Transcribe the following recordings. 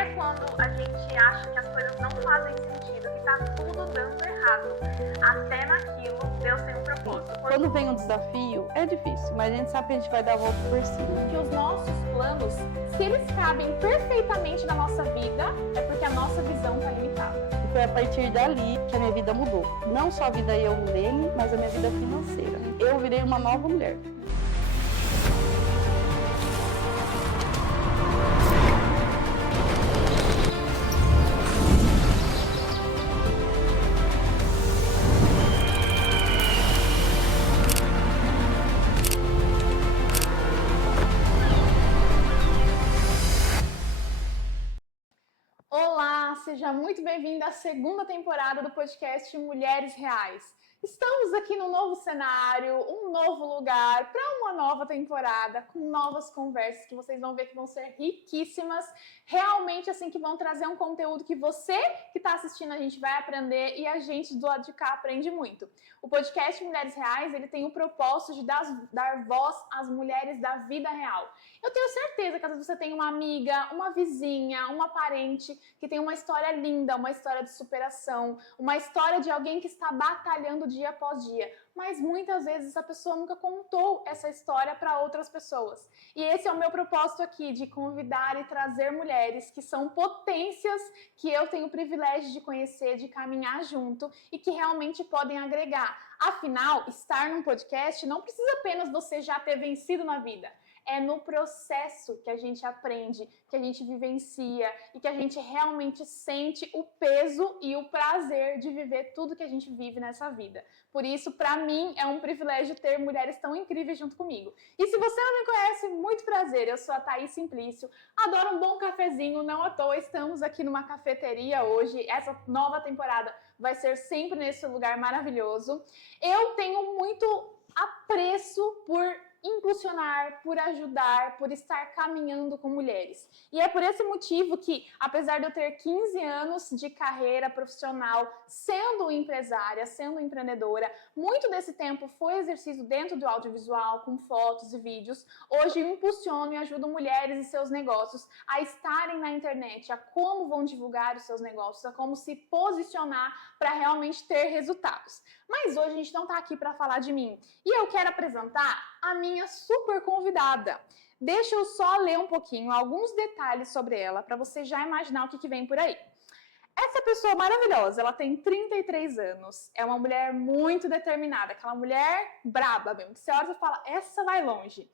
até quando a gente acha que as coisas não fazem sentido, que tá tudo dando errado, até naquilo Deus tem um propósito. Quando vem um desafio, é difícil, mas a gente sabe que a gente vai dar a volta por cima. Que os nossos planos, se eles cabem perfeitamente na nossa vida, é porque a nossa visão está limitada. E foi a partir dali que a minha vida mudou. Não só a vida eu, Milene, mas a minha vida financeira. Eu virei uma nova mulher. Olá, seja muito bem-vindo à segunda temporada do podcast Mulheres Reais. Estamos aqui num novo cenário, um novo lugar, para uma nova temporada, com novas conversas que vocês vão ver que vão ser riquíssimas, realmente assim que vão trazer um conteúdo que você que está assistindo a gente vai aprender e a gente do lado de cá aprende muito. O podcast Mulheres Reais, ele tem o propósito de dar voz às mulheres da vida real. Eu tenho certeza que às vezes você tem uma amiga, uma vizinha, uma parente que tem uma história linda, uma história de superação, uma história de alguém que está batalhando dia após dia, mas muitas vezes essa pessoa nunca contou essa história para outras pessoas. E esse é o meu propósito aqui, de convidar e trazer mulheres que são potências que eu tenho o privilégio de conhecer, de caminhar junto e que realmente podem agregar. Afinal, estar num podcast não precisa apenas você já ter vencido na vida. É no processo que a gente aprende, que a gente vivencia e que a gente realmente sente o peso e o prazer de viver tudo que a gente vive nessa vida. Por isso, para mim, é um privilégio ter mulheres tão incríveis junto comigo. E se você não me conhece, muito prazer, eu sou a Thaís Simplício, adoro um bom cafezinho, não à toa, estamos aqui numa cafeteria hoje, essa nova temporada vai ser sempre nesse lugar maravilhoso. Eu tenho muito apreço por impulsionar, por ajudar, por estar caminhando com mulheres. E é por esse motivo que, apesar de eu ter 15 anos de carreira profissional, sendo empresária, sendo empreendedora, muito desse tempo foi exercido dentro do audiovisual, com fotos e vídeos. Hoje eu impulsiono e ajudo mulheres e seus negócios a estarem na internet, a como vão divulgar os seus negócios, a como se posicionar para realmente ter resultados. Mas hoje a gente não está aqui para falar de mim. E eu quero apresentar a minha super convidada. Deixa eu só ler um pouquinho, alguns detalhes sobre ela, para você já imaginar o que vem por aí. Essa pessoa maravilhosa, ela tem 33 anos, é uma mulher muito determinada, aquela mulher braba mesmo, que você olha e fala, essa vai longe.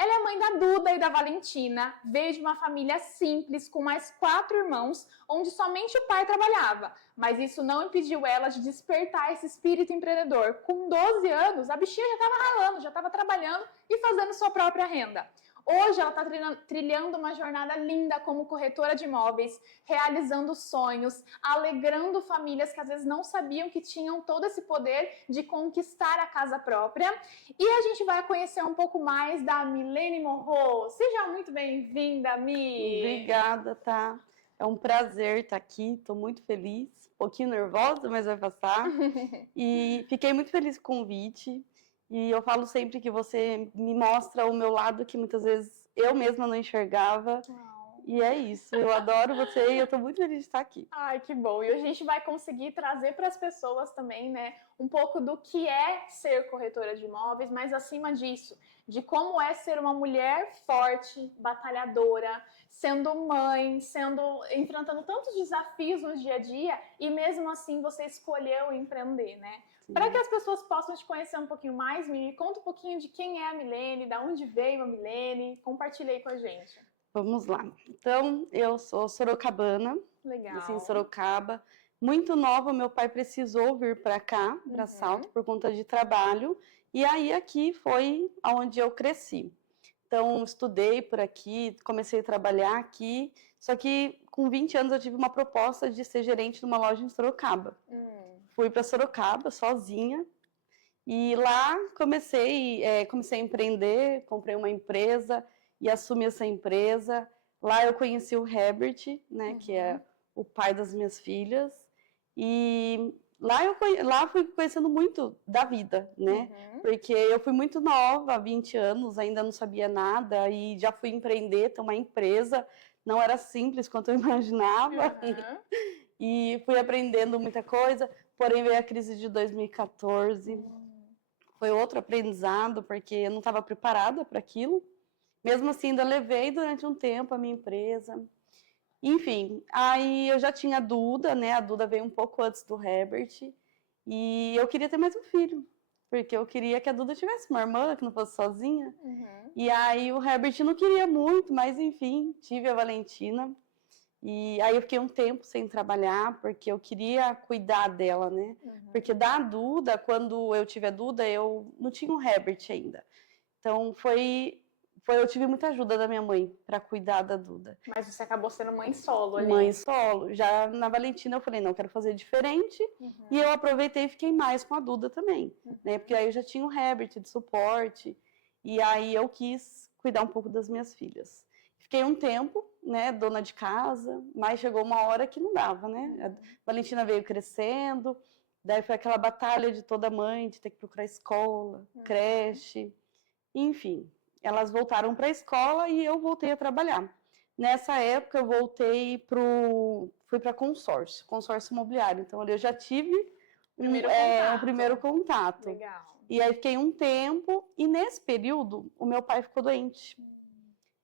Ela é mãe da Duda e da Valentina, veio de uma família simples, com mais 4 irmãos, onde somente o pai trabalhava. Mas isso não impediu ela de despertar esse espírito empreendedor. Com 12 anos, a bichinha já estava ralando, já estava trabalhando e fazendo sua própria renda. Hoje ela está trilhando uma jornada linda como corretora de imóveis, realizando sonhos, alegrando famílias que às vezes não sabiam que tinham todo esse poder de conquistar a casa própria. E a gente vai conhecer um pouco mais da Milene Morro. Seja muito bem-vinda, Mi! Obrigada, tá? É um prazer estar aqui, estou muito feliz, um pouquinho nervosa, mas vai passar. E fiquei muito feliz com o convite. E eu falo sempre que você me mostra o meu lado que muitas vezes eu mesma não enxergava. E é isso, eu adoro você e eu tô muito feliz de estar aqui. Ai, que bom. E hoje a gente vai conseguir trazer para as pessoas também, né, um pouco do que é ser corretora de imóveis, mas acima disso, de como é ser uma mulher forte, batalhadora, sendo mãe, enfrentando tantos desafios no dia a dia e mesmo assim você escolheu empreender, né? Para que as pessoas possam te conhecer um pouquinho mais, me conta um pouquinho de quem é a Milene, de onde veio a Milene, compartilha aí com a gente. Vamos lá. Então, eu sou sorocabana, nasci em Sorocaba. Muito nova, meu pai precisou vir para cá, para Salto, por conta de trabalho. E aí aqui foi onde eu cresci. Então, estudei por aqui, comecei a trabalhar aqui. Só que com 20 anos eu tive uma proposta de ser gerente de uma loja em Sorocaba. Fui para Sorocaba sozinha e lá comecei a empreender, comprei uma empresa e assumi essa empresa. Lá eu conheci o Herbert, né, que é o pai das minhas filhas. E lá fui conhecendo muito da vida, né? Porque eu fui muito nova, há 20 anos, ainda não sabia nada e já fui empreender, ter uma empresa, não era simples quanto eu imaginava. E fui aprendendo muita coisa, porém veio a crise de 2014. Foi outro aprendizado, porque eu não estava preparada para aquilo. Mesmo assim, ainda levei durante um tempo a minha empresa. Enfim, aí eu já tinha a Duda, né? A Duda veio um pouco antes do Herbert. E eu queria ter mais um filho, porque eu queria que a Duda tivesse uma irmã, que não fosse sozinha. E aí o Herbert não queria muito, mas enfim, tive a Valentina. E aí eu fiquei um tempo sem trabalhar, porque eu queria cuidar dela, né? Porque da Duda, quando eu tive a Duda, eu não tinha um Herbert ainda. Então eu tive muita ajuda da minha mãe para cuidar da Duda. Mas você acabou sendo mãe solo ali. Mãe solo. Já na Valentina eu falei, não, eu quero fazer diferente. E eu aproveitei e fiquei mais com a Duda também, né? Porque aí eu já tinha um Herbert de suporte. E aí eu quis cuidar um pouco das minhas filhas. Fiquei um tempo, né, dona de casa, mas chegou uma hora que não dava, né? A Valentina veio crescendo, daí foi aquela batalha de toda mãe, de ter que procurar escola, creche, enfim. Elas voltaram para a escola e eu voltei a trabalhar. Nessa época eu fui para consórcio imobiliário. Então ali eu já tive o primeiro contato. Legal. E aí fiquei um tempo e nesse período o meu pai ficou doente.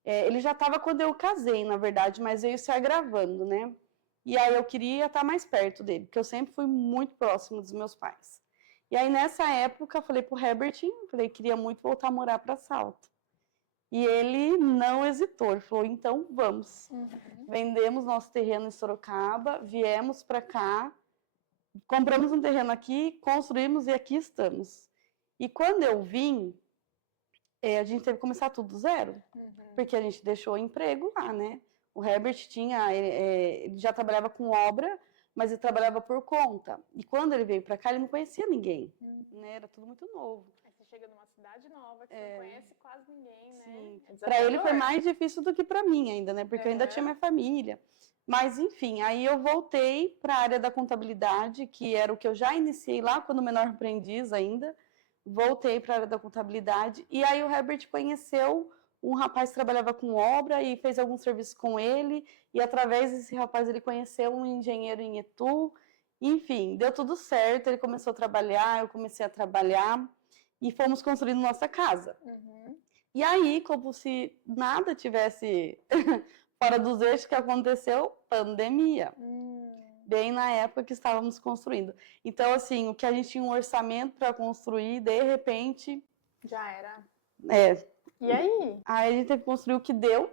Ele já estava quando eu casei, na verdade, mas veio se agravando, né? E aí eu queria estar mais perto dele, porque eu sempre fui muito próximo dos meus pais. E aí nessa época eu falei pro Herbert, queria muito voltar a morar para Salto. E ele não hesitou, ele falou, então vamos. Vendemos nosso terreno em Sorocaba, viemos para cá, compramos um terreno aqui, construímos e aqui estamos. E quando eu vim, a gente teve que começar tudo do zero, porque a gente deixou o emprego lá, né? O Herbert ele já trabalhava com obra, mas ele trabalhava por conta. E quando ele veio para cá, ele não conhecia ninguém, né? Era tudo muito novo. Aí você chega numa cidade nova, que você não conhece quase ninguém, né? Sim. Para ele foi mais difícil do que para mim ainda, né? Porque eu ainda tinha minha família. Mas, enfim, aí eu voltei para a área da contabilidade, que era o que eu já iniciei lá quando menor aprendiz ainda. Voltei para a área da contabilidade. E aí o Herbert conheceu um rapaz que trabalhava com obra e fez algum serviço com ele. E através desse rapaz ele conheceu um engenheiro em Itu. Enfim, deu tudo certo. Ele começou a trabalhar, eu comecei a trabalhar. E fomos construindo nossa casa. E aí, como se nada tivesse fora dos eixos, que aconteceu? Pandemia. Bem na época que estávamos construindo. Então, assim, o que a gente tinha um orçamento para construir, de repente... Já era. E aí? Aí a gente teve que construir o que deu,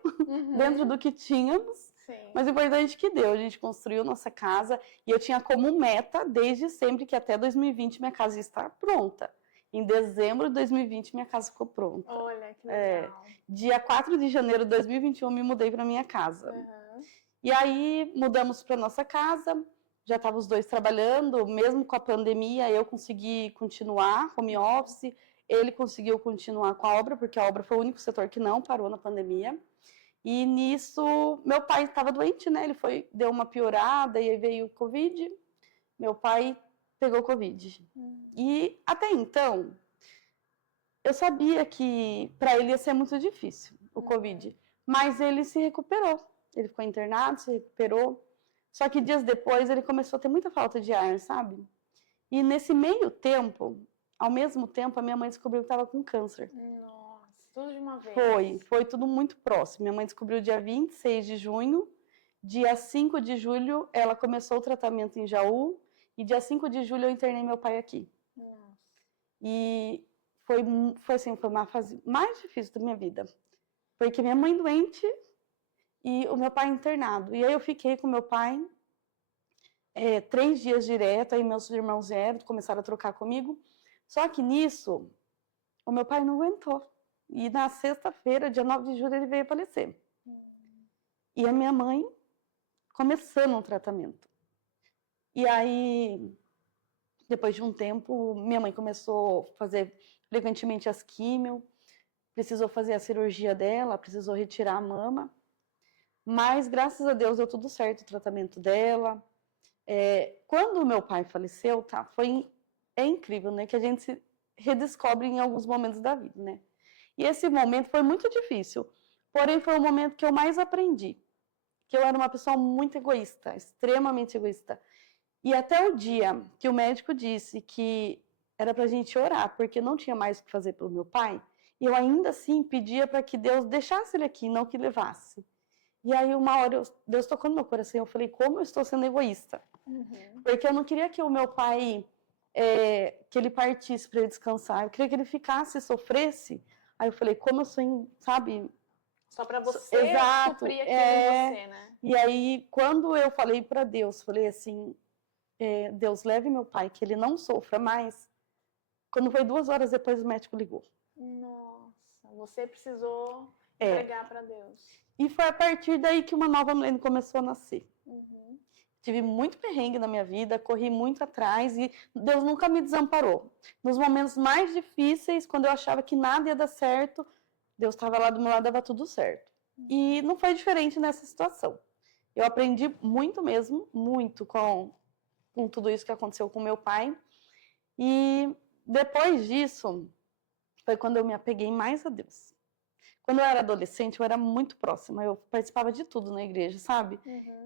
dentro do que tínhamos. Sim. Mas o importante é que deu. A gente construiu nossa casa e eu tinha como meta, desde sempre, que até 2020 minha casa ia estar pronta. Em dezembro de 2020, minha casa ficou pronta. Olha, que legal. Dia 4 de janeiro de 2021, eu me mudei para minha casa. E aí, mudamos para nossa casa. Já estavam os dois trabalhando. Mesmo com a pandemia, eu consegui continuar home office. Ele conseguiu continuar com a obra, porque a obra foi o único setor que não parou na pandemia. E nisso, meu pai estava doente, né? Ele deu uma piorada e aí veio o Covid. Meu pai pegou Covid. E até então, eu sabia que para ele ia ser muito difícil o Covid, mas ele se recuperou. Ele ficou internado, se recuperou. Só que dias depois ele começou a ter muita falta de ar, sabe? E nesse meio tempo, ao mesmo tempo, a minha mãe descobriu que estava com câncer. Nossa, tudo de uma vez. Foi tudo muito próximo. Minha mãe descobriu dia 26 de junho, dia 5 de julho ela começou o tratamento em Jaú, e dia 5 de julho eu internei meu pai aqui. Nossa. E foi uma fase mais difícil da minha vida. Porque minha mãe doente e o meu pai internado. E aí eu fiquei com meu pai 3 dias direto, aí meus irmãos vieram, começaram a trocar comigo. Só que nisso, o meu pai não aguentou. E na sexta-feira, dia 9 de julho, ele veio a falecer. E a minha mãe começando um tratamento. E aí, depois de um tempo, minha mãe começou a fazer frequentemente as químio, precisou fazer a cirurgia dela, precisou retirar a mama. Mas, graças a Deus, deu tudo certo o tratamento dela. Quando o meu pai faleceu, é incrível, né? Que a gente se redescobre em alguns momentos da vida, né? E esse momento foi muito difícil. Porém, foi o momento que eu mais aprendi. que eu era uma pessoa muito egoísta, extremamente egoísta. E até o dia que o médico disse que era pra gente orar, porque não tinha mais o que fazer pelo meu pai, eu ainda assim pedia para que Deus deixasse ele aqui, não que levasse. E aí uma hora Deus tocou no meu coração, eu falei, como eu estou sendo egoísta? Porque eu não queria que o meu pai, que ele partisse para ele descansar, eu queria que ele ficasse e sofresse. Aí eu falei, como eu sou, sabe... Só para você Exato, suprir aquilo em você, né? E aí, quando eu falei para Deus, falei assim, Deus, leve meu pai, que ele não sofra mais. Quando foi 2 horas depois, o médico ligou. Nossa, você precisou entregar para Deus. E foi a partir daí que uma nova Milene começou a nascer. Tive muito perrengue na minha vida, corri muito atrás e Deus nunca me desamparou. Nos momentos mais difíceis, quando eu achava que nada ia dar certo, Deus estava lá do meu lado, dava tudo certo. E não foi diferente nessa situação. Eu aprendi muito mesmo, muito com tudo isso que aconteceu com meu pai. E depois disso, foi quando eu me apeguei mais a Deus. Quando eu era adolescente, eu era muito próxima, eu participava de tudo na igreja, sabe?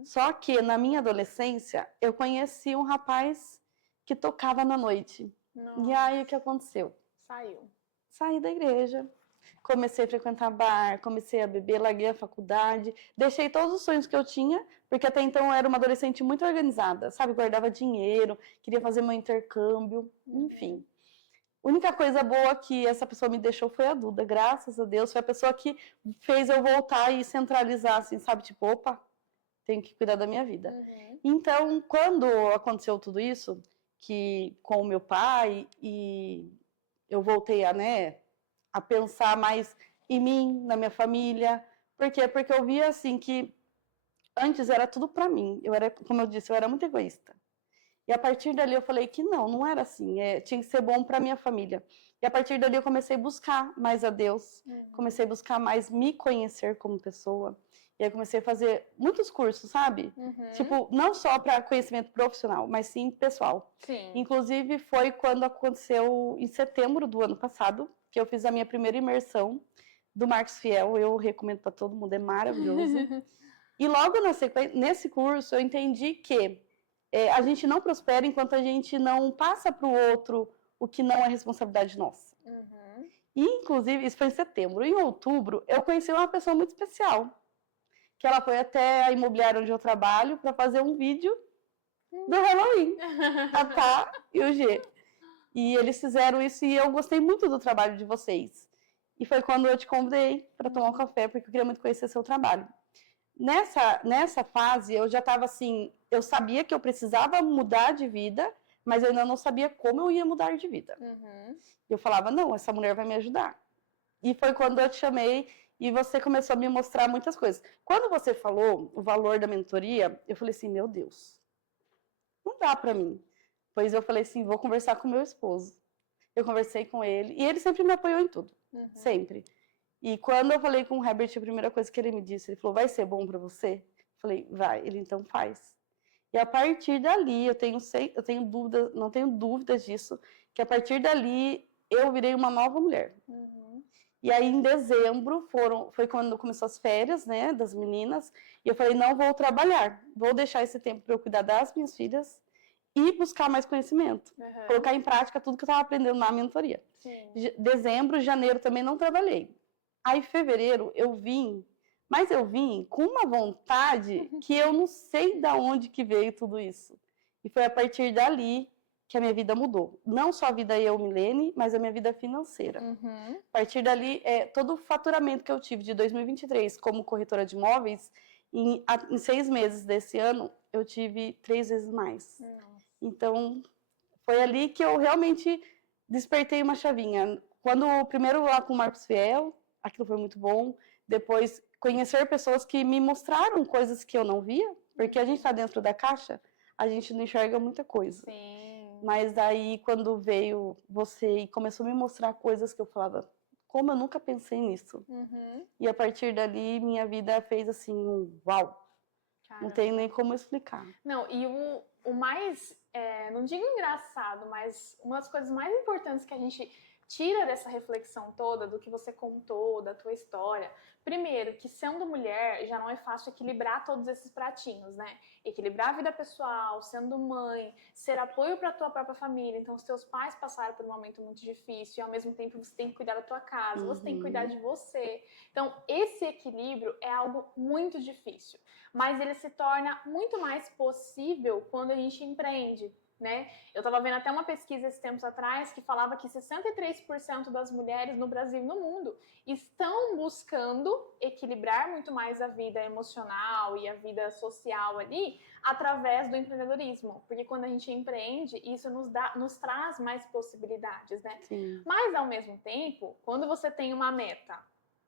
Só que na minha adolescência, eu conheci um rapaz que tocava na noite. Nossa. E aí, o que aconteceu? Saí da igreja, comecei a frequentar bar, comecei a beber, larguei a faculdade, deixei todos os sonhos que eu tinha, porque até então eu era uma adolescente muito organizada, sabe? Guardava dinheiro, queria fazer meu intercâmbio, enfim. A única coisa boa que essa pessoa me deixou foi a Duda, graças a Deus. Foi a pessoa que fez eu voltar e centralizar, assim, sabe? Tipo, opa, tenho que cuidar da minha vida. Então, quando aconteceu tudo isso, que com o meu pai, e eu voltei a pensar mais em mim, na minha família. Por quê? Porque eu via, assim, que antes era tudo pra mim. Como eu disse, eu era muito egoísta. E a partir dali eu falei que não era assim, tinha que ser bom para minha família. E a partir dali eu comecei a buscar mais a Deus, comecei a buscar mais me conhecer como pessoa. E aí comecei a fazer muitos cursos, sabe? Tipo, não só para conhecimento profissional, mas sim pessoal. Inclusive foi quando aconteceu em setembro do ano passado, que eu fiz a minha primeira imersão do Marcos Fiel. Eu recomendo para todo mundo, é maravilhoso. E logo na sequência, nesse curso eu entendi que a gente não prospera enquanto a gente não passa para o outro o que não é responsabilidade nossa. E, inclusive, isso foi em setembro. Em outubro, eu conheci uma pessoa muito especial, que ela foi até a imobiliária onde eu trabalho para fazer um vídeo do Halloween, a Tá e o G. E eles fizeram isso e eu gostei muito do trabalho de vocês. E foi quando eu te convidei para tomar um café, porque eu queria muito conhecer seu trabalho. Nessa fase, eu já estava assim, eu sabia que eu precisava mudar de vida, mas eu ainda não sabia como eu ia mudar de vida. Eu falava, não, essa mulher vai me ajudar. E foi quando eu te chamei e você começou a me mostrar muitas coisas. Quando você falou o valor da mentoria, eu falei assim, meu Deus, não dá para mim. Pois eu falei assim, vou conversar com meu esposo. Eu conversei com ele e ele sempre me apoiou em tudo, sempre. E quando eu falei com o Herbert, a primeira coisa que ele me disse, ele falou, vai ser bom para você? Eu falei, vai. Ele, então faz. E a partir dali, eu tenho dúvida, não tenho dúvidas disso, que a partir dali eu virei uma nova mulher. E aí em dezembro foi quando começou as férias, né, das meninas, e eu falei, não vou trabalhar, vou deixar esse tempo para eu cuidar das minhas filhas e buscar mais conhecimento, colocar em prática tudo que eu estava aprendendo na mentoria. Dezembro, janeiro também não trabalhei. Aí, em fevereiro, eu vim com uma vontade que eu não sei de onde que veio tudo isso. E foi a partir dali que a minha vida mudou. Não só a vida eu, Milene, mas a minha vida financeira. A partir dali, todo o faturamento que eu tive de 2023 como corretora de imóveis, em 6 meses desse ano, eu tive 3 vezes mais. Então, foi ali que eu realmente despertei uma chavinha. Quando primeiro lá com o Marcos Fiel, aquilo foi muito bom. Depois, conhecer pessoas que me mostraram coisas que eu não via, porque a gente está dentro da caixa, a gente não enxerga muita coisa. Mas daí, quando veio você e começou a me mostrar coisas que eu falava, como eu nunca pensei nisso. E a partir dali, minha vida fez assim, um uau. Caramba. Não tem nem como explicar. Não, e o mais, não digo engraçado, mas uma das coisas mais importantes que a gente tira dessa reflexão toda do que você contou, da tua história. Primeiro, que sendo mulher já não é fácil equilibrar todos esses pratinhos, né? Equilibrar a vida pessoal, sendo mãe, ser apoio para a tua própria família. Então, os teus pais passaram por um momento muito difícil e, ao mesmo tempo, você tem que cuidar da tua casa, você tem que cuidar de você. Então, esse equilíbrio é algo muito difícil, mas ele se torna muito mais possível quando a gente empreende, né? Eu estava vendo até uma pesquisa esses tempos atrás que falava que 63% das mulheres no Brasil e no mundo estão buscando equilibrar muito mais a vida emocional e a vida social ali através do empreendedorismo, porque quando a gente empreende, isso nos traz mais possibilidades, né? Sim. Mas ao mesmo tempo, quando você tem uma meta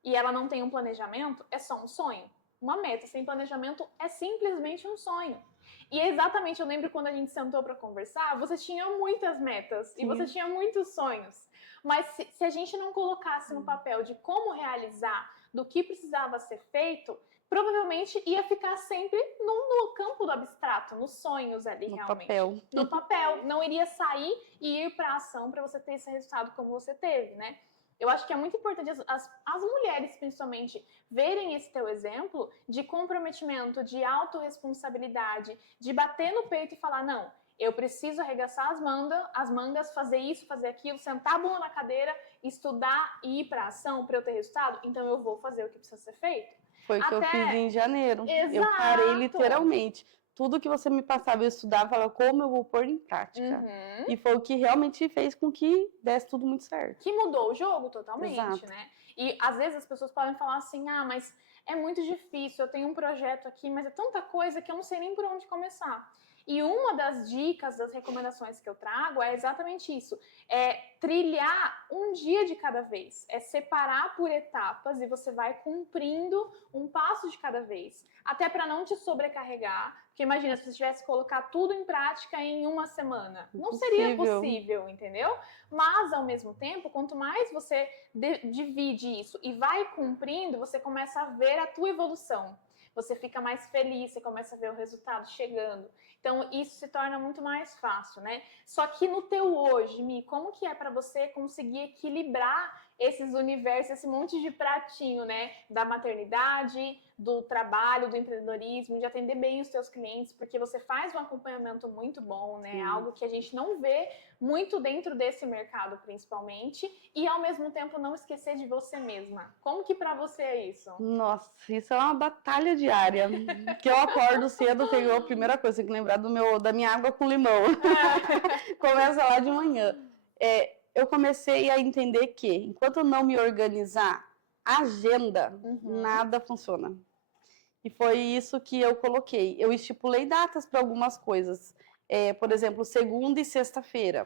e ela não tem um planejamento, é só um sonho. Uma meta sem planejamento é simplesmente um sonho. E exatamente, eu lembro quando a gente sentou para conversar, você tinha muitas metas. Sim. E você tinha muitos sonhos. Mas se a gente não colocasse no papel de como realizar, do que precisava ser feito, provavelmente ia ficar sempre no campo do abstrato, nos sonhos ali, realmente. No papel. Não iria sair e ir para a ação para você ter esse resultado como você teve, né? Eu acho que é muito importante as mulheres, principalmente, verem esse teu exemplo de comprometimento, de autorresponsabilidade, de bater no peito e falar, não, eu preciso arregaçar as mangas, fazer isso, fazer aquilo, sentar a bunda na cadeira, estudar e ir para a ação para eu ter resultado, então eu vou fazer o que precisa ser feito. Foi o que eu fiz em janeiro. Exato. Eu parei literalmente. Tudo que você me passava, eu estudava, falava como eu vou pôr em prática. E foi o que realmente fez com que desse tudo muito certo. Que mudou o jogo totalmente, Exato. né? E às vezes as pessoas podem falar assim, ah, mas é muito difícil, eu tenho um projeto aqui, mas é tanta coisa que eu não sei nem por onde começar. E uma das dicas, das recomendações que eu trago é exatamente isso. É trilhar um dia de cada vez. É separar por etapas e você vai cumprindo um passo de cada vez. Até para não te sobrecarregar. Porque imagina, se você tivesse que colocar tudo em prática em uma semana. Não seria possível, entendeu? Mas, ao mesmo tempo, quanto mais você divide isso e vai cumprindo, você começa a ver a tua evolução. Você fica mais feliz, você começa a ver o resultado chegando. Então, isso se torna muito mais fácil, né? Só que no teu hoje, Mi, como que é para você conseguir equilibrar esses universos, esse monte de pratinho, né? Da maternidade, do trabalho, do empreendedorismo, de atender bem os teus clientes, porque você faz um acompanhamento muito bom, né? Algo que a gente não vê muito dentro desse mercado, principalmente, e ao mesmo tempo não esquecer de você mesma. Como que pra você é isso? Nossa, isso é uma batalha diária. Que eu acordo cedo, tenho a primeira coisa, tenho que lembrar da minha água com limão. Começa lá de manhã. Eu comecei a entender que, enquanto eu não me organizar, a agenda, nada funciona. E foi isso que eu coloquei. Eu estipulei datas para algumas coisas. Por exemplo, segunda e sexta-feira.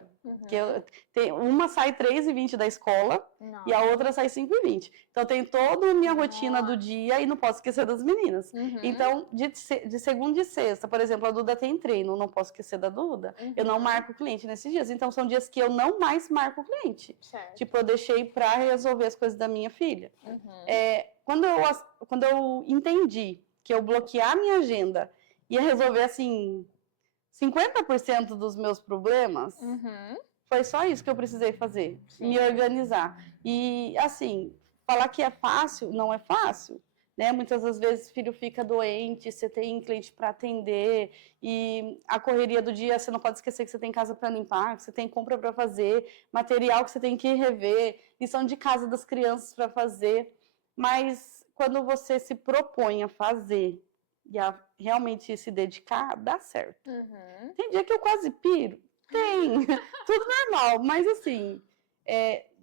Uma sai 3h20 da escola e a outra sai 5h20. Então, tem toda a minha rotina do dia e não posso esquecer das meninas. Então, de segunda e sexta, por exemplo, a Duda tem treino, não posso esquecer da Duda. Eu não marco o cliente nesses dias. Então, são dias que eu não mais marco o cliente. Certo. Tipo, eu deixei para resolver as coisas da minha filha. Quando eu entendi que eu bloquear a minha agenda ia resolver, assim, 50% dos meus problemas, foi só isso que eu precisei fazer. Sim. Me organizar. E, assim, falar que é fácil, não é fácil, né? Muitas das vezes o filho fica doente, você tem cliente para atender, e a correria do dia, você não pode esquecer que você tem casa para limpar, que você tem compra para fazer, material que você tem que rever, lição de casa das crianças para fazer. Mas quando você se propõe a fazer e a realmente se dedicar, dá certo. Tem dia que eu quase piro? Tem. Tudo normal. Mas assim,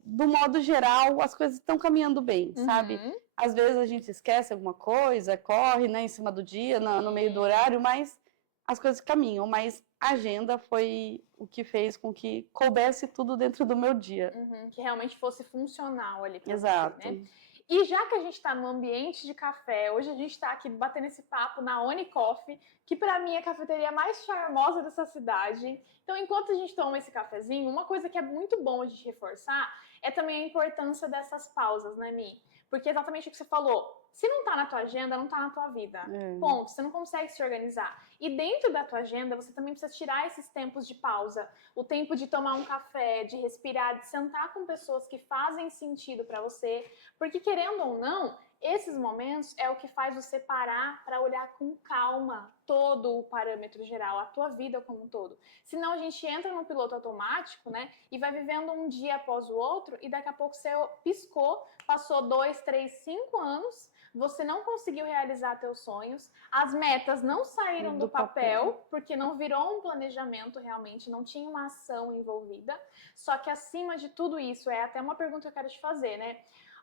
do modo geral, as coisas estão caminhando bem, sabe? Às vezes a gente esquece alguma coisa, corre, né, em cima do dia, no meio do horário, mas as coisas caminham. Mas a agenda foi o que fez com que coubesse tudo dentro do meu dia. Que realmente fosse funcional ali pra Exato. você, né? E já que a gente está no ambiente de café, hoje a gente está aqui batendo esse papo na Oni Coffee, que para mim é a cafeteria mais charmosa dessa cidade. Então, enquanto a gente toma esse cafezinho, uma coisa que é muito bom a gente reforçar é também a importância dessas pausas, né, Mi? Porque é exatamente o que você falou. Se não tá na tua agenda, não tá na tua vida. Ponto. Você não consegue se organizar. E dentro da tua agenda, você também precisa tirar esses tempos de pausa. O tempo de tomar um café, de respirar, de sentar com pessoas que fazem sentido pra você. Porque, querendo ou não, esses momentos é o que faz você parar para olhar com calma todo o parâmetro geral, a tua vida como um todo. Senão a gente entra num piloto automático, né? E vai vivendo um dia após o outro e daqui a pouco você piscou, passou 2, 3, 5 anos, você não conseguiu realizar teus sonhos, as metas não saíram do papel, porque não virou um planejamento realmente, não tinha uma ação envolvida. Só que acima de tudo isso, é até uma pergunta que eu quero te fazer, né?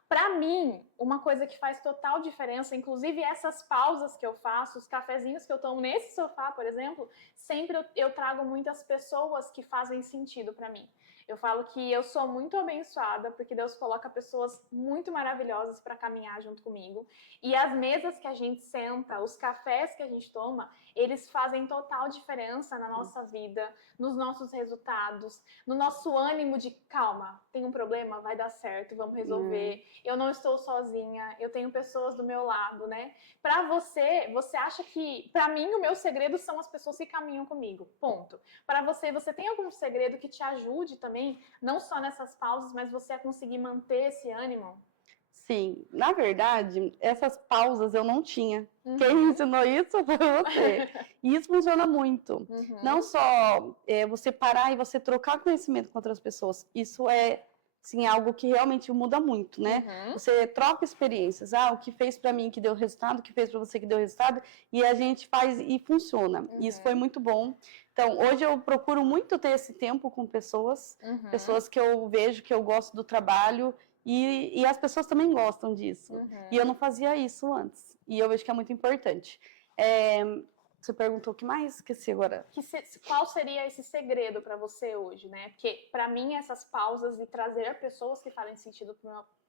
Para mim, uma coisa que faz total diferença, inclusive essas pausas que eu faço, os cafezinhos que eu tomo nesse sofá, por exemplo, sempre eu trago muitas pessoas que fazem sentido para mim. Eu falo que eu sou muito abençoada porque Deus coloca pessoas muito maravilhosas para caminhar junto comigo. E as mesas que a gente senta, os cafés que a gente toma, eles fazem total diferença na nossa vida, nos nossos resultados, no nosso ânimo de calma, tem um problema, vai dar certo, vamos resolver. Eu não estou sozinha, eu tenho pessoas do meu lado, né? Pra você acha que... Pra mim, o meu segredo são as pessoas que caminham comigo, ponto. Pra você tem algum segredo que te ajude também, não só nessas pausas, mas você a conseguir manter esse ânimo? Sim, na verdade, essas pausas eu não tinha. Quem ensinou isso foi você. E isso funciona muito. Não só você parar e você trocar conhecimento com outras pessoas. Isso é, sim, algo que realmente muda muito, né? Você troca experiências. O que fez pra mim que deu resultado, o que fez pra você que deu resultado. E a gente faz e funciona. Isso foi muito bom. Então, hoje eu procuro muito ter esse tempo com pessoas. Pessoas que eu vejo, que eu gosto do trabalho. E as pessoas também gostam disso. E eu não fazia isso antes. E eu vejo que é muito importante. Você perguntou o que mais? Esqueci agora. Qual seria esse segredo para você hoje, né? Porque para mim essas pausas e trazer pessoas que fazem sentido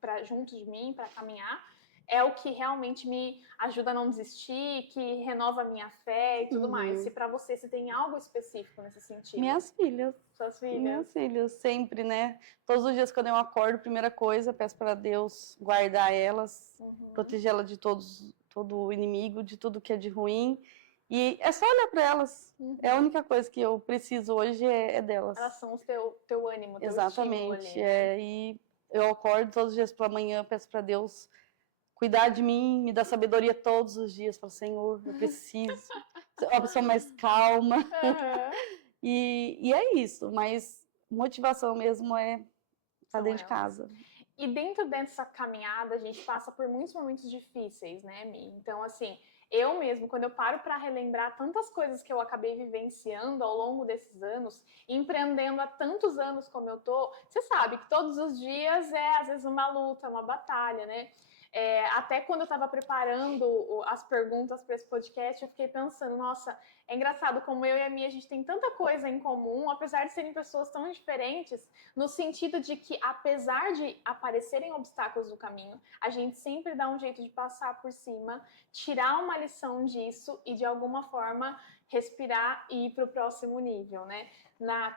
para junto de mim, para caminhar, é o que realmente me ajuda a não desistir, que renova a minha fé e tudo mais. Se para você, se tem algo específico nesse sentido. Minhas filhas. Suas filhas? Minhas filhas, sempre, né? Todos os dias quando eu acordo, primeira coisa, peço para Deus guardar elas, proteger elas de todo inimigo, de tudo que é de ruim. E é só olhar para elas. É a única coisa que eu preciso hoje é delas. Elas são o teu ânimo, teu Exatamente. estímulo ali, né? E eu acordo todos os dias pela manhã, peço para Deus cuidar de mim, me dar sabedoria todos os dias. Falo, Senhor, eu preciso ser uma pessoa mais calma. E é isso, mas motivação mesmo é estar dentro de casa. E dentro dessa caminhada, a gente passa por muitos momentos difíceis, né, Mi? Então, assim, eu mesmo, quando eu paro para relembrar tantas coisas que eu acabei vivenciando ao longo desses anos, empreendendo há tantos anos como eu tô, você sabe que todos os dias é, às vezes, uma luta, uma batalha, né? Até quando eu estava preparando as perguntas para esse podcast, eu fiquei pensando, nossa, é engraçado como eu e a Mia, a gente tem tanta coisa em comum, apesar de serem pessoas tão diferentes, no sentido de que, apesar de aparecerem obstáculos no caminho, a gente sempre dá um jeito de passar por cima, tirar uma lição disso e, de alguma forma, respirar e ir para o próximo nível, né?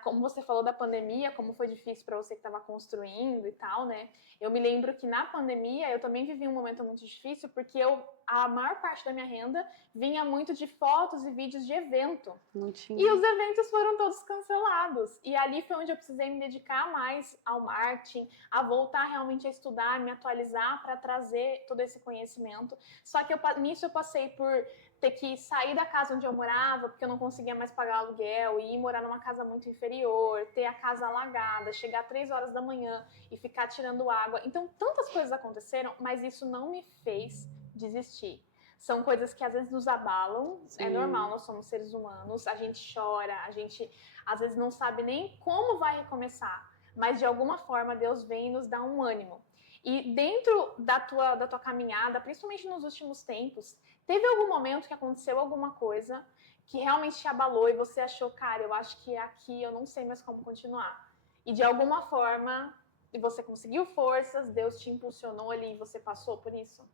Como você falou da pandemia, como foi difícil para você que estava construindo e tal, né? Eu me lembro que na pandemia eu também vivi um momento muito difícil, porque a maior parte da minha renda vinha muito de fotos e vídeos de evento. Não tinha. E os eventos foram todos cancelados. E ali foi onde eu precisei me dedicar mais ao marketing, a voltar realmente a estudar, me atualizar para trazer todo esse conhecimento. Só que nisso eu passei por ter que sair da casa onde eu morava, porque eu não conseguia mais pagar aluguel, e ir morar numa casa muito inferior, ter a casa alagada, chegar 3 horas da manhã e ficar tirando água. Então, tantas coisas aconteceram, mas isso não me fez desistir. São coisas que às vezes nos abalam, Sim. É normal, nós somos seres humanos, a gente chora, a gente às vezes não sabe nem como vai recomeçar, mas de alguma forma Deus vem e nos dá um ânimo. E dentro da tua caminhada, principalmente nos últimos tempos, teve algum momento que aconteceu alguma coisa que realmente te abalou e você achou, cara, eu acho que aqui eu não sei mais como continuar. E de alguma forma, você conseguiu forças, Deus te impulsionou ali e você passou por isso?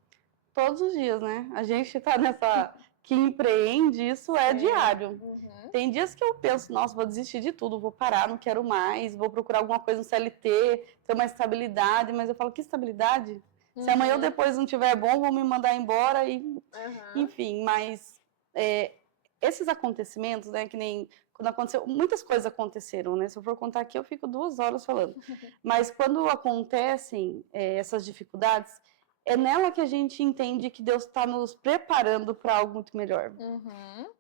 Todos os dias, né? A gente tá nessa... que empreende, isso é diário. Tem dias que eu penso, nossa, vou desistir de tudo, vou parar, não quero mais, vou procurar alguma coisa no CLT, ter uma estabilidade, mas eu falo, que estabilidade? Se amanhã ou depois não tiver bom, vão me mandar embora e... Enfim, mas esses acontecimentos, né, que nem quando aconteceu, muitas coisas aconteceram, né? Se eu for contar aqui, eu fico 2 horas falando. Mas quando acontecem essas dificuldades, é nela que a gente entende que Deus está nos preparando para algo muito melhor.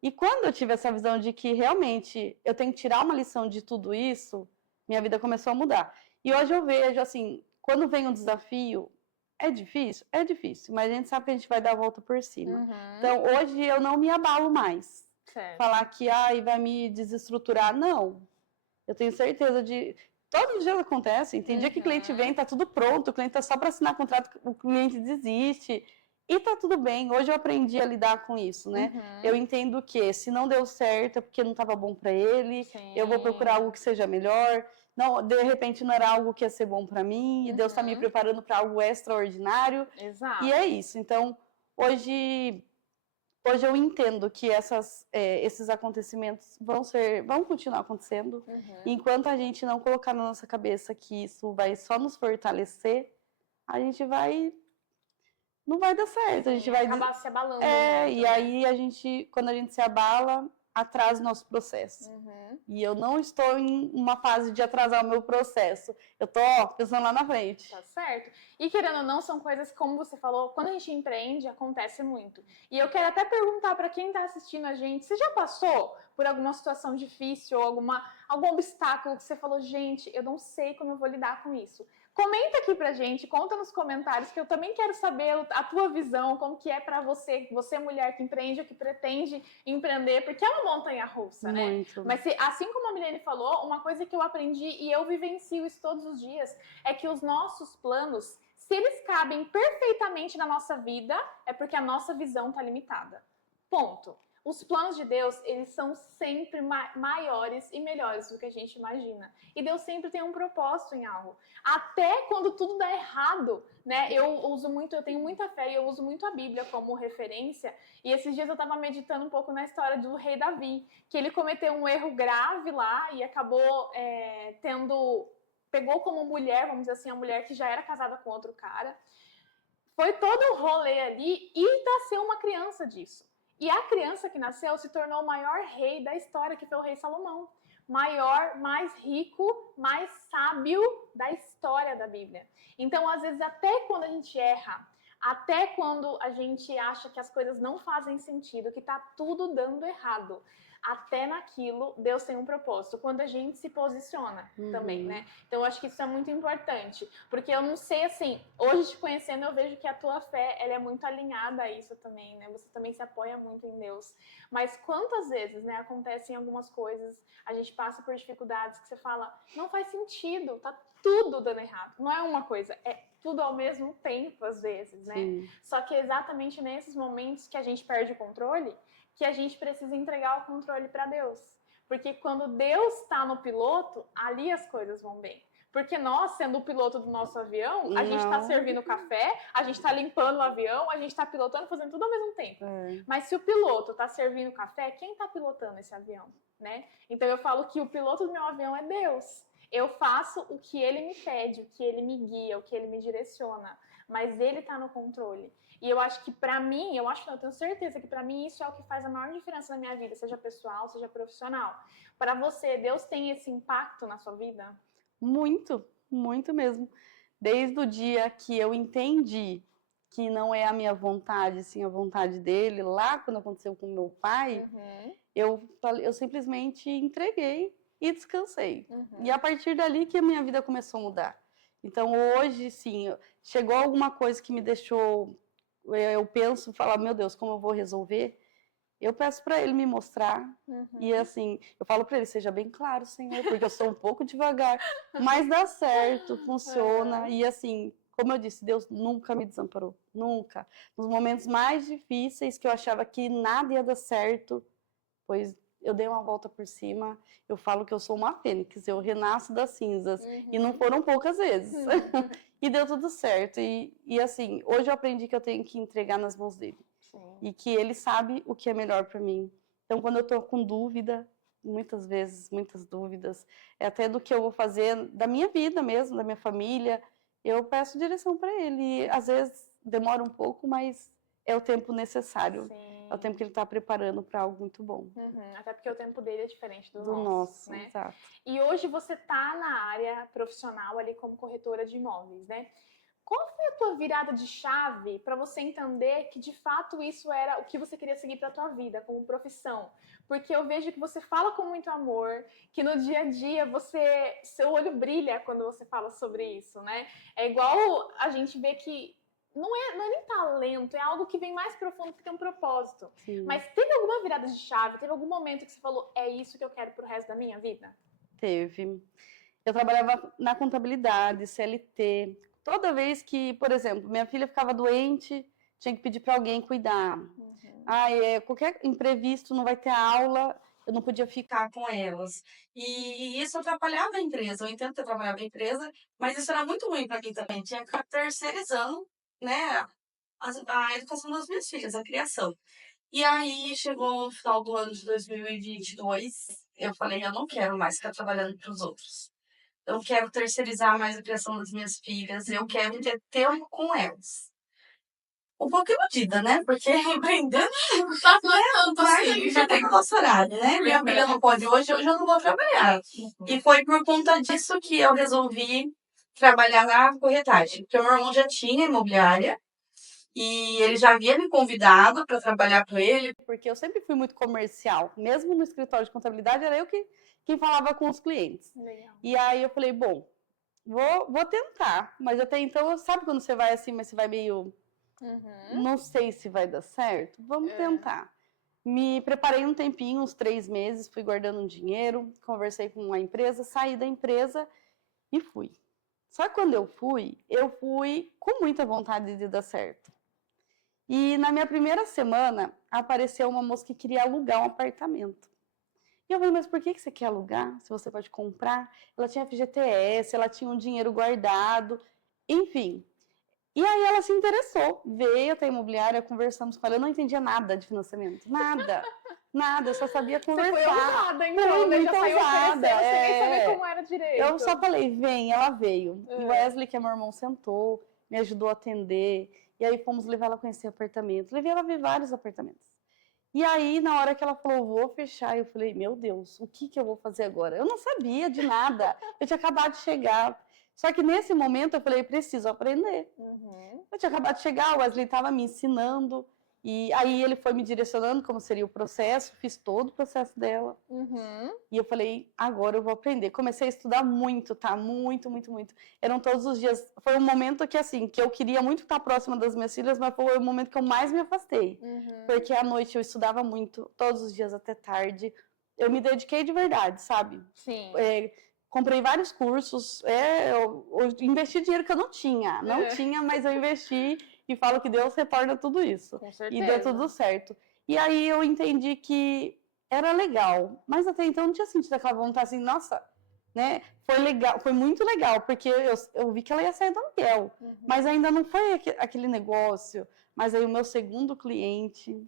E quando eu tive essa visão de que realmente eu tenho que tirar uma lição de tudo isso, minha vida começou a mudar. E hoje eu vejo, assim, quando vem um desafio, é difícil, mas a gente sabe que a gente vai dar a volta por cima. Então, hoje eu não me abalo mais. Falar que vai me desestruturar, não. Eu tenho certeza de... Todos os dias acontece. Tem dia que o cliente vem, tá tudo pronto, o cliente tá só para assinar contrato, o cliente desiste. E tá tudo bem. Hoje eu aprendi a lidar com isso, né? Eu entendo que se não deu certo é porque não estava bom para ele, eu vou procurar algo que seja melhor. Não, de repente não era algo que ia ser bom para mim, e Deus está me preparando para algo extraordinário. Exato. E é isso. Então, hoje eu entendo que esses acontecimentos vão continuar acontecendo. Enquanto a gente não colocar na nossa cabeça que isso vai só nos fortalecer, a gente não vai dar certo. A gente vai acabar se abalando. E aí quando a gente se abala, atrasa o nosso processo. E eu não estou em uma fase de atrasar o meu processo. Eu tô pensando lá na frente. Tá certo. E querendo ou não, são coisas, como você falou, quando a gente empreende, acontece muito. E eu quero até perguntar para quem tá assistindo a gente, você já passou por alguma situação difícil ou algum obstáculo que você falou, gente, eu não sei como eu vou lidar com isso? Comenta aqui pra gente, conta nos comentários, que eu também quero saber a tua visão, como que é pra você mulher que empreende ou que pretende empreender, porque é uma montanha-russa, né? Muito. Mas assim como a Milene falou, uma coisa que eu aprendi e eu vivencio isso todos os dias, é que os nossos planos, se eles cabem perfeitamente na nossa vida, é porque a nossa visão tá limitada. Ponto. Os planos de Deus, eles são sempre maiores e melhores do que a gente imagina. E Deus sempre tem um propósito em algo. Até quando tudo dá errado, né? Eu tenho muita fé e eu uso muito a Bíblia como referência. E esses dias eu estava meditando um pouco na história do rei Davi, que ele cometeu um erro grave lá e acabou pegou como mulher, vamos dizer assim, a mulher que já era casada com outro cara. Foi todo um rolê ali e nasceu uma criança disso. E a criança que nasceu se tornou o maior rei da história, que foi o rei Salomão. Maior, mais rico, mais sábio da história da Bíblia. Então, às vezes, até quando a gente erra, até quando a gente acha que as coisas não fazem sentido, que tá tudo dando errado, até naquilo Deus tem um propósito, quando a gente se posiciona também, né? Então eu acho que isso é muito importante, porque eu não sei, assim, hoje te conhecendo eu vejo que a tua fé, ela é muito alinhada a isso também, né? Você também se apoia muito em Deus, mas quantas vezes, né, acontecem algumas coisas, a gente passa por dificuldades que você fala, não faz sentido, tá tudo dando errado, não é uma coisa, é tudo ao mesmo tempo às vezes, né? Sim. Só que é exatamente nesses momentos que a gente perde o controle, que a gente precisa entregar o controle para Deus. Porque quando Deus está no piloto, ali as coisas vão bem. Porque nós, sendo o piloto do nosso avião, a gente está servindo café, a gente está limpando o avião, a gente está pilotando, fazendo tudo ao mesmo tempo. Mas se o piloto está servindo café, quem está pilotando esse avião? Né? Então eu falo que o piloto do meu avião é Deus. Eu faço o que Ele me pede, o que Ele me guia, o que Ele me direciona. Mas Ele está no controle. E eu acho que pra mim, eu tenho certeza que pra mim isso é o que faz a maior diferença na minha vida, seja pessoal, seja profissional. Pra você, Deus tem esse impacto na sua vida? Muito, muito mesmo. Desde o dia que eu entendi que não é a minha vontade, sim a vontade dele, lá quando aconteceu com meu pai, eu simplesmente entreguei e descansei. E a partir dali que a minha vida começou a mudar. Então hoje, sim, chegou alguma coisa que me deixou... Eu penso, falar, meu Deus, como eu vou resolver? Eu peço para ele me mostrar. E assim, eu falo para ele, seja bem claro, Senhor, porque eu sou um pouco devagar, mas dá certo, funciona. E assim, como eu disse, Deus nunca me desamparou, nunca. Nos momentos mais difíceis que eu achava que nada ia dar certo, pois eu dei uma volta por cima. Eu falo que eu sou uma fênix, eu renasço das cinzas. E não foram poucas vezes. E deu tudo certo. E assim, hoje eu aprendi que eu tenho que entregar nas mãos dele. E que ele sabe o que é melhor para mim. Então, quando eu tô com dúvida, muitas vezes, muitas dúvidas, é até do que eu vou fazer da minha vida mesmo, da minha família, eu peço direção para ele. E, às vezes demora um pouco, mas é o tempo necessário. Sim. É o tempo que ele está preparando para algo muito bom. Até porque o tempo dele é diferente do nosso. nosso, né? Exato. E hoje você tá na área profissional ali como corretora de imóveis, né? Qual foi a tua virada de chave para você entender que de fato isso era o que você queria seguir para a tua vida como profissão? Porque eu vejo que você fala com muito amor, que no dia a dia seu olho brilha quando você fala sobre isso, né? É igual a gente vê que não é nem talento, é algo que vem mais profundo que tem um propósito. Sim. Mas teve alguma virada de chave? Teve algum momento que você falou, é isso que eu quero pro resto da minha vida? Teve. Eu trabalhava na contabilidade, CLT. Toda vez que, por exemplo, minha filha ficava doente, tinha que pedir para alguém cuidar. Qualquer imprevisto, não vai ter aula, eu não podia ficar com elas. E isso atrapalhava a empresa. Eu entendo que trabalhava a empresa, mas isso era muito ruim para mim também. Tinha que ficar terceirizando, né, a educação das minhas filhas, a criação. E aí, chegou no final do ano de 2022, eu falei, eu não quero mais ficar trabalhando para os outros. Eu quero terceirizar mais a criação das minhas filhas, eu quero ter tempo com elas. Um pouco iludida, né? Porque empreender não tá ganhando, assim. A gente já tem o nosso horário, né? Minha filha não pode hoje eu não vou trabalhar. E foi por conta disso que eu resolvi trabalhar na corretagem. Porque o meu irmão já tinha imobiliária e ele já havia me convidado para trabalhar com ele. Porque eu sempre fui muito comercial. Mesmo no escritório de contabilidade, era eu quem falava com os clientes. Legal. E aí eu falei, bom, vou tentar. Mas até então, sabe quando você vai assim, mas você vai meio... Não sei se vai dar certo. Vamos tentar. Me preparei um tempinho, uns 3 meses, fui guardando um dinheiro, conversei com uma empresa, saí da empresa e fui. Só que quando eu fui com muita vontade de dar certo. E na minha primeira semana, apareceu uma moça que queria alugar um apartamento. E eu falei, mas por que você quer alugar, se você pode comprar? Ela tinha FGTS, ela tinha um dinheiro guardado, enfim. E aí ela se interessou, veio até a imobiliária, conversamos com ela, eu não entendia nada de financiamento, nada, eu só sabia conversar. Você foi ousada, então, né? Já saiu oferecendo, sem nem saber como era direito. Eu só falei, vem, ela veio. E o Wesley, que é meu irmão, sentou, me ajudou a atender, e aí fomos levar ela a conhecer apartamento, levei ela a ver vários apartamentos. E aí, na hora que ela falou, vou fechar, eu falei, meu Deus, o que eu vou fazer agora? Eu não sabia de nada, eu tinha acabado de chegar. Só que nesse momento eu falei, preciso aprender. Eu tinha acabado de chegar, o Wesley estava me ensinando, e aí ele foi me direcionando como seria o processo, fiz todo o processo dela. E eu falei, agora eu vou aprender. Comecei a estudar muito, tá? Muito. Eram todos os dias. Foi um momento que, assim, que eu queria muito estar próxima das minhas filhas, mas foi o momento que eu mais me afastei. Porque à noite eu estudava muito, todos os dias até tarde. Eu me dediquei de verdade, sabe? Sim. Comprei vários cursos, eu investi dinheiro que eu não tinha, mas eu investi e falo que Deus retorna tudo isso. Com certeza. E deu tudo certo. E aí eu entendi que era legal, mas até então eu não tinha sentido aquela vontade assim, nossa, né? Foi legal, foi muito legal, porque eu vi que ela ia sair do aluguel, mas ainda não foi aquele negócio. Mas aí o meu segundo cliente,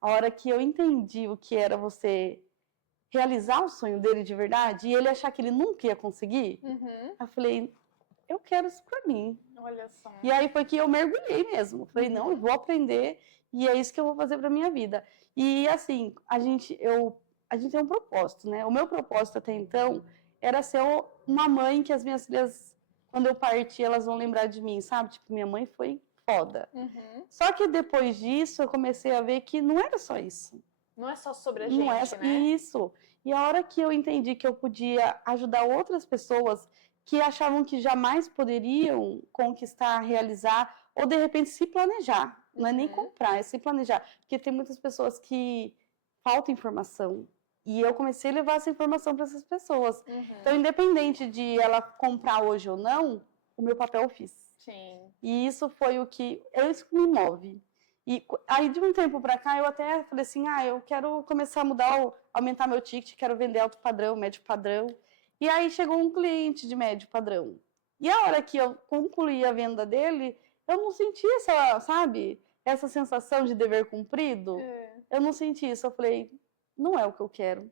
a hora que eu entendi o que era você realizar o sonho dele de verdade e ele achar que ele nunca ia conseguir, eu falei, eu quero isso pra mim. Olha só. E aí foi que eu mergulhei mesmo. Falei, não, eu vou aprender e é isso que eu vou fazer pra minha vida. E assim, a gente tem um propósito, né? O meu propósito até então era ser uma mãe que as minhas filhas, quando eu partir, elas vão lembrar de mim, sabe? Tipo, minha mãe foi foda. Só que depois disso, eu comecei a ver que não era só isso. Não é só sobre a gente, não é né? Isso. E a hora que eu entendi que eu podia ajudar outras pessoas que achavam que jamais poderiam conquistar, realizar, ou de repente se planejar. Não é nem comprar, é se planejar. Porque tem muitas pessoas que falta informação. E eu comecei a levar essa informação para essas pessoas. Então, independente de ela comprar hoje ou não, o meu papel eu fiz. Sim. E isso foi isso que me move. E aí, de um tempo para cá, eu até falei assim, eu quero começar a aumentar meu ticket, quero vender alto padrão, médio padrão. E aí chegou um cliente de médio padrão. E a hora que eu concluí a venda dele, eu não senti essa sensação de dever cumprido. Eu não senti isso. Eu falei, não é o que eu quero.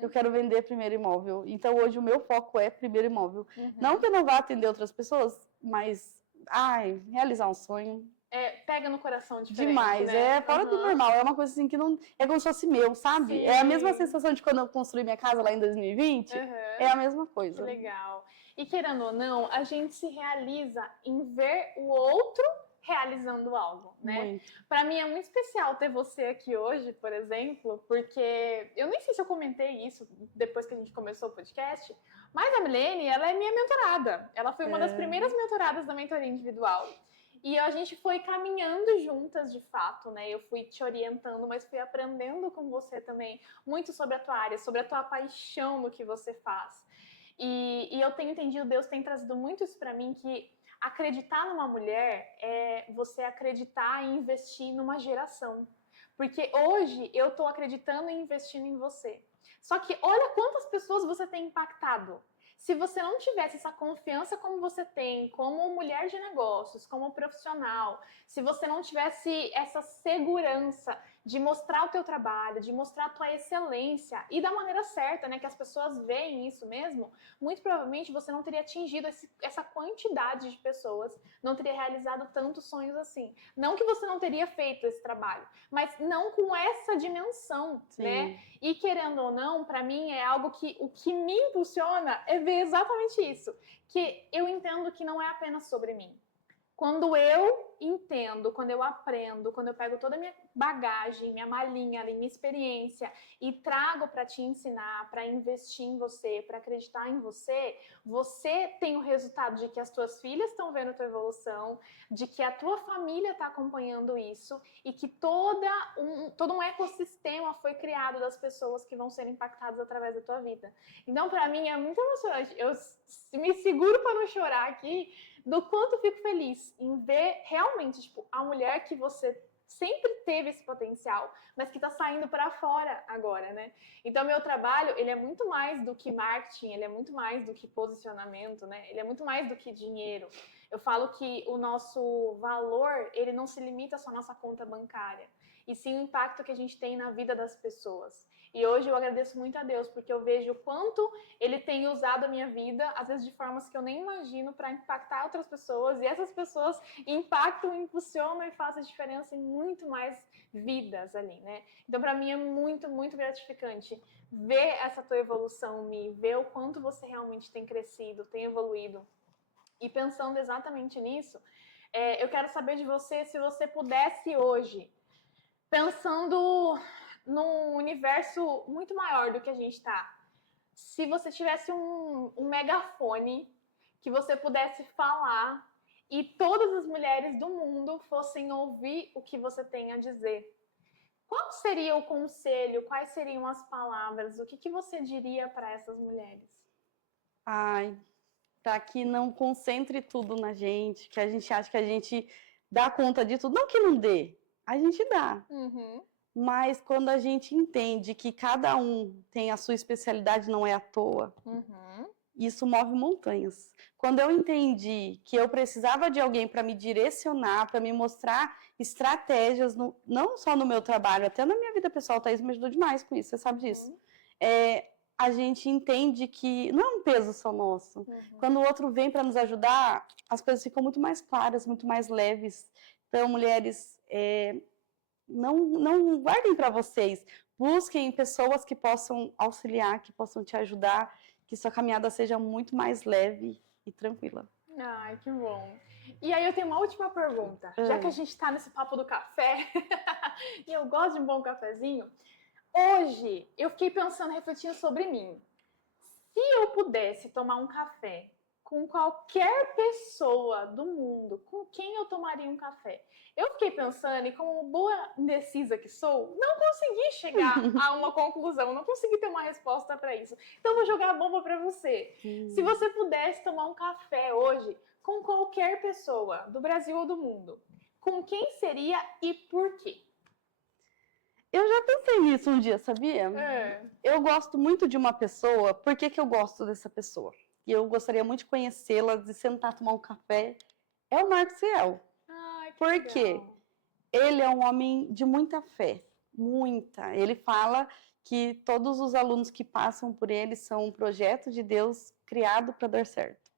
Eu quero vender primeiro imóvel. Então, hoje o meu foco é primeiro imóvel. Não que eu não vá atender outras pessoas, Mas, realizar um sonho... Pega no coração diferente, demais, né? é fora do normal, é uma coisa assim que não... É como se fosse meu, sabe? Sim. É a mesma sensação de quando eu construí minha casa lá em 2020, é a mesma coisa. Que legal. E querendo ou não, a gente se realiza em ver o outro realizando algo, né? Para mim é muito especial ter você aqui hoje, por exemplo, porque eu nem sei se eu comentei isso depois que a gente começou o podcast, mas a Milene, ela é minha mentorada. Ela foi uma das primeiras mentoradas da mentoria individual. E a gente foi caminhando juntas, de fato, né? Eu fui te orientando, mas fui aprendendo com você também muito sobre a tua área, sobre a tua paixão no que você faz. E eu tenho entendido, Deus tem trazido muito isso para mim, que acreditar numa mulher é você acreditar e investir numa geração. Porque hoje eu tô acreditando e investindo em você. Só que olha quantas pessoas você tem impactado. Se você não tivesse essa confiança como você tem, como mulher de negócios, como profissional, se você não tivesse essa segurança de mostrar o teu trabalho, de mostrar a tua excelência e da maneira certa, né, que as pessoas veem isso mesmo, muito provavelmente você não teria atingido essa quantidade de pessoas, não teria realizado tantos sonhos assim. Não que você não teria feito esse trabalho, mas não com essa dimensão, né? E querendo ou não, para mim é algo que o que me impulsiona é ver exatamente isso, que eu entendo que não é apenas sobre mim. Quando eu entendo, quando eu aprendo, quando eu pego toda a minha bagagem, minha malinha, minha experiência e trago para te ensinar, para investir em você, para acreditar em você, você tem o resultado de que as tuas filhas estão vendo a tua evolução, de que a tua família está acompanhando isso e que todo um ecossistema foi criado das pessoas que vão ser impactadas através da tua vida. Então, para mim, é muito emocionante. Eu me seguro para não chorar aqui, do quanto eu fico feliz em ver realmente, tipo, a mulher que você sempre teve esse potencial, mas que tá saindo para fora agora, né? Então, meu trabalho, ele é muito mais do que marketing, ele é muito mais do que posicionamento, né? Ele é muito mais do que dinheiro. Eu falo que o nosso valor, ele não se limita só à nossa conta bancária, e sim o impacto que a gente tem na vida das pessoas. E hoje eu agradeço muito a Deus, porque eu vejo o quanto Ele tem usado a minha vida, às vezes de formas que eu nem imagino, para impactar outras pessoas. E essas pessoas impactam, impulsionam e fazem diferença em muito mais vidas ali, né? Então, para mim é muito, muito gratificante ver essa tua evolução, ver o quanto você realmente tem crescido, tem evoluído. E pensando exatamente nisso, eu quero saber de você, se você pudesse hoje, pensando num universo muito maior do que a gente está, se você tivesse um megafone que você pudesse falar e todas as mulheres do mundo fossem ouvir o que você tem a dizer, qual seria o conselho, quais seriam as palavras, o que você diria para essas mulheres? Para que não concentre tudo na gente, que a gente acha que a gente dá conta de tudo. Não que não dê, a gente dá. Mas quando a gente entende que cada um tem a sua especialidade, não é à toa, isso move montanhas. Quando eu entendi que eu precisava de alguém para me direcionar, para me mostrar estratégias, não só no meu trabalho, até na minha vida pessoal, Thaís me ajudou demais com isso, você sabe disso. A gente entende que não é um peso só nosso. Quando o outro vem para nos ajudar, as coisas ficam muito mais claras, muito mais leves. Então, mulheres... Não guardem para vocês, busquem pessoas que possam auxiliar, que possam te ajudar, que sua caminhada seja muito mais leve e tranquila. Ai, que bom. E aí eu tenho uma última pergunta, já que a gente está nesse papo do café, e eu gosto de um bom cafezinho, hoje eu fiquei pensando, refletindo sobre mim. Se eu pudesse tomar um café com qualquer pessoa do mundo, com quem eu tomaria um café? Eu fiquei pensando, e como boa indecisa que sou, não consegui chegar a uma conclusão, não consegui ter uma resposta para isso. Então eu vou jogar a bomba para você. Se você pudesse tomar um café hoje com qualquer pessoa, do Brasil ou do mundo, com quem seria e por quê? Eu já pensei nisso um dia, sabia? Eu gosto muito de uma pessoa, por que eu gosto dessa pessoa? E eu gostaria muito de conhecê-la, de sentar, tomar um café. É o Marcos Riel. Por quê? Ele é um homem de muita fé, muita. Ele fala que todos os alunos que passam por ele são um projeto de Deus criado para dar certo.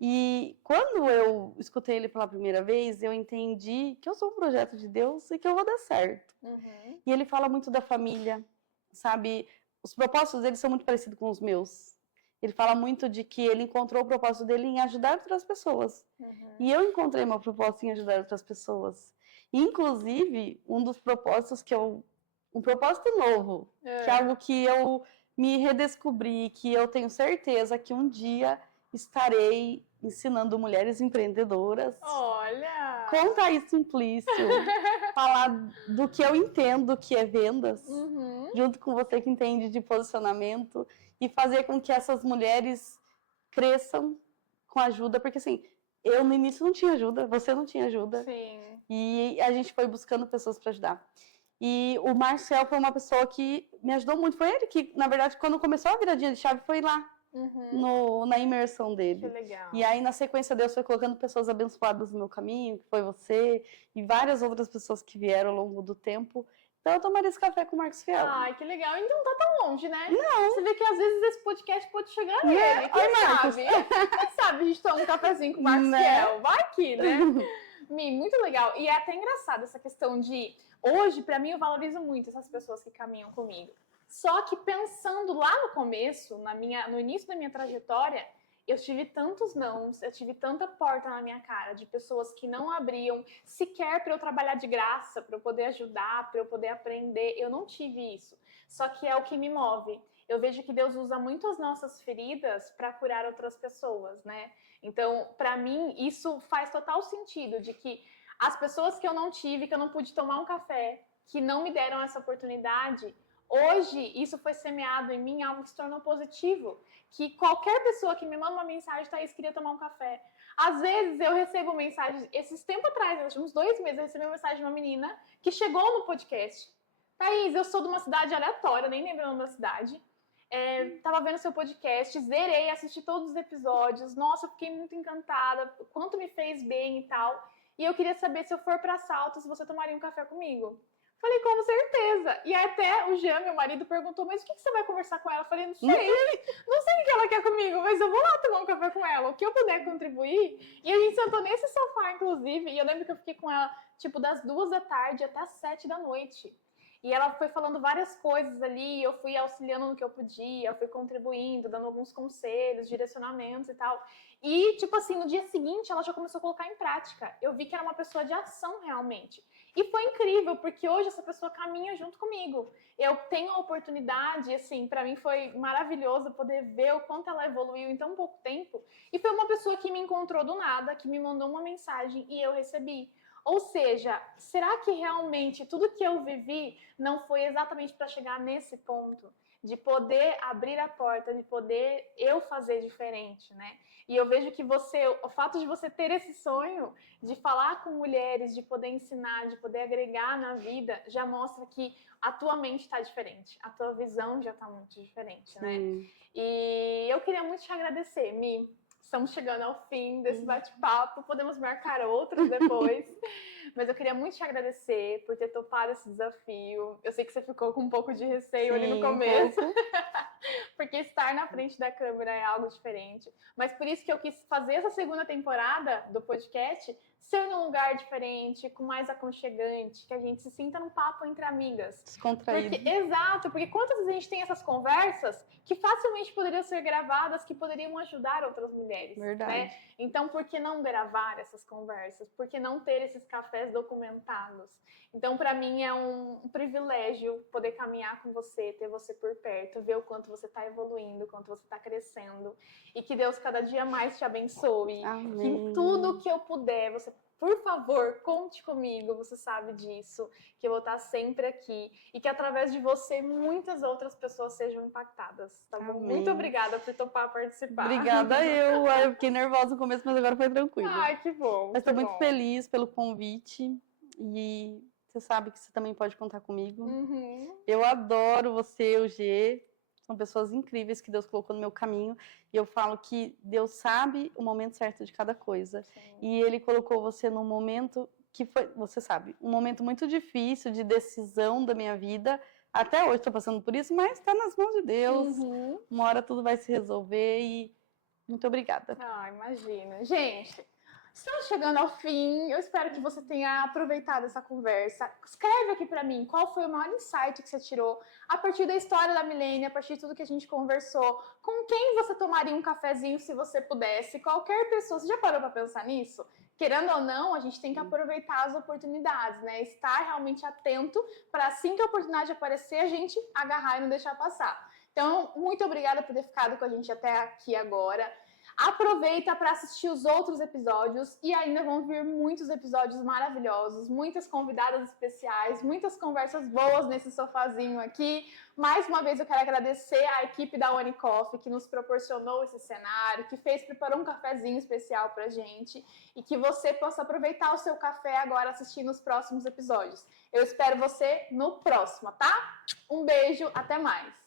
E quando eu escutei ele pela primeira vez, eu entendi que eu sou um projeto de Deus e que eu vou dar certo. E ele fala muito da família, sabe? Os propósitos dele são muito parecidos com os meus. Ele fala muito de que ele encontrou o propósito dele em ajudar outras pessoas. E eu encontrei meu propósito em ajudar outras pessoas. Inclusive, um dos propósitos um propósito novo, que é algo que eu me redescobri, que eu tenho certeza que um dia estarei ensinando mulheres empreendedoras. Olha! Contar isso Simplício, falar do que eu entendo que é vendas, junto com você que entende de posicionamento, e fazer com que essas mulheres cresçam com ajuda, porque assim, eu no início não tinha ajuda, você não tinha ajuda. Sim. E a gente foi buscando pessoas para ajudar. E o Marcel foi uma pessoa que me ajudou muito. Foi ele que, na verdade, quando começou a viradinha de chave, foi lá, na imersão dele. Que legal. E aí, na sequência, Deus foi colocando pessoas abençoadas no meu caminho, que foi você, e várias outras pessoas que vieram ao longo do tempo. Então, eu tomaria esse café com o Marcos Fiel. Ai, que legal. Então não tá tão longe, né? Não. Você vê que às vezes esse podcast pode chegar nele. Quem sabe? Quem sabe a gente toma um cafezinho com o Marcos Fiel? Vai aqui, né? Mi, muito legal. E é até engraçado essa questão de... Hoje, pra mim, eu valorizo muito essas pessoas que caminham comigo. Só que pensando lá no começo, no início da minha trajetória, eu tive tantos nãos, eu tive tanta porta na minha cara de pessoas que não abriam sequer para eu trabalhar de graça, para eu poder ajudar, para eu poder aprender. Eu não tive isso. Só que é o que me move. Eu vejo que Deus usa muito as nossas feridas para curar outras pessoas, né? Então, para mim, isso faz total sentido de que as pessoas que eu não tive, que eu não pude tomar um café, que não me deram essa oportunidade, hoje isso foi semeado em mim, algo que se tornou positivo. Que qualquer pessoa que me manda uma mensagem, Thaís, queria tomar um café. Às vezes eu recebo mensagens, esses tempos atrás, uns 2 meses, eu recebi uma mensagem de uma menina que chegou no podcast. Thaís, eu sou de uma cidade aleatória, nem lembro o nome da cidade. Tava vendo seu podcast, zerei, assisti todos os episódios. Nossa, eu fiquei muito encantada, o quanto me fez bem e tal. E eu queria saber se eu for para Salto, se você tomaria um café comigo. Falei, com certeza. E até o Jean, meu marido, perguntou, mas o que você vai conversar com ela? Eu falei, não sei o que ela quer comigo, mas eu vou lá tomar um café com ela, o que eu puder contribuir. E a gente sentou nesse sofá, inclusive, e eu lembro que eu fiquei com ela, tipo, das 2 da tarde até as 7 da noite. E ela foi falando várias coisas ali, eu fui auxiliando no que eu podia, eu fui contribuindo, dando alguns conselhos, direcionamentos e tal. E, tipo assim, no dia seguinte, ela já começou a colocar em prática. Eu vi que era uma pessoa de ação, realmente. E foi incrível, porque hoje essa pessoa caminha junto comigo. Eu tenho a oportunidade, assim, pra mim foi maravilhoso poder ver o quanto ela evoluiu em tão pouco tempo. E foi uma pessoa que me encontrou do nada, que me mandou uma mensagem e eu recebi. Ou seja, será que realmente tudo que eu vivi não foi exatamente para chegar nesse ponto? De poder abrir a porta, de poder eu fazer diferente, né? E eu vejo que o fato de você ter esse sonho de falar com mulheres, de poder ensinar, de poder agregar na vida, já mostra que a tua mente está diferente, a tua visão já está muito diferente, né? E eu queria muito te agradecer, Mi. Estamos chegando ao fim desse bate-papo, podemos marcar outros depois. Mas eu queria muito te agradecer por ter topado esse desafio. Eu sei que você ficou com um pouco de receio ali no começo, porque estar na frente da câmera é algo diferente. Mas por isso que eu quis fazer essa segunda temporada do podcast ser num lugar diferente, com mais aconchegante, que a gente se sinta num papo entre amigas. Descontraído. Exato, porque quantas vezes a gente tem essas conversas que facilmente poderiam ser gravadas, que poderiam ajudar outras mulheres. Verdade. Né? Então, por que não gravar essas conversas? Por que não ter esses cafés documentados? Então, para mim, é um privilégio poder caminhar com você, ter você por perto, ver o quanto você está evoluindo, o quanto você está crescendo. E que Deus cada dia mais te abençoe. Amém. Que em tudo que eu puder, você, por favor, conte comigo, você sabe disso, que eu vou estar sempre aqui. E que através de você, muitas outras pessoas sejam impactadas, tá bom? Amém. Muito obrigada por topar participar. Obrigada eu fiquei nervosa no começo, mas agora foi tranquilo. Ai, que bom. Mas estou muito feliz pelo convite e você sabe que você também pode contar comigo. Eu adoro você, o G. São pessoas incríveis que Deus colocou no meu caminho. E eu falo que Deus sabe o momento certo de cada coisa. Sim. E Ele colocou você num momento que foi, você sabe, um momento muito difícil de decisão da minha vida. Até hoje estou passando por isso, mas está nas mãos de Deus. Uma hora tudo vai se resolver e Muito obrigada. Imagina. Gente, estamos chegando ao fim. Eu espero que você tenha aproveitado essa conversa. Escreve aqui pra mim qual foi o maior insight que você tirou a partir da história da Milene, a partir de tudo que a gente conversou. Com quem você tomaria um cafezinho se você pudesse? Qualquer pessoa. Você já parou pra pensar nisso? Querendo ou não, a gente tem que aproveitar as oportunidades, né? Estar realmente atento para assim que a oportunidade aparecer, a gente agarrar e não deixar passar. Então, muito obrigada por ter ficado com a gente até aqui agora. Aproveita para assistir os outros episódios e ainda vão vir muitos episódios maravilhosos, muitas convidadas especiais, muitas conversas boas nesse sofazinho aqui. Mais uma vez eu quero agradecer à equipe da One Coffee que nos proporcionou esse cenário, que preparou um cafezinho especial pra gente e que você possa aproveitar o seu café agora assistindo os próximos episódios. Eu espero você no próximo, tá? Um beijo, até mais!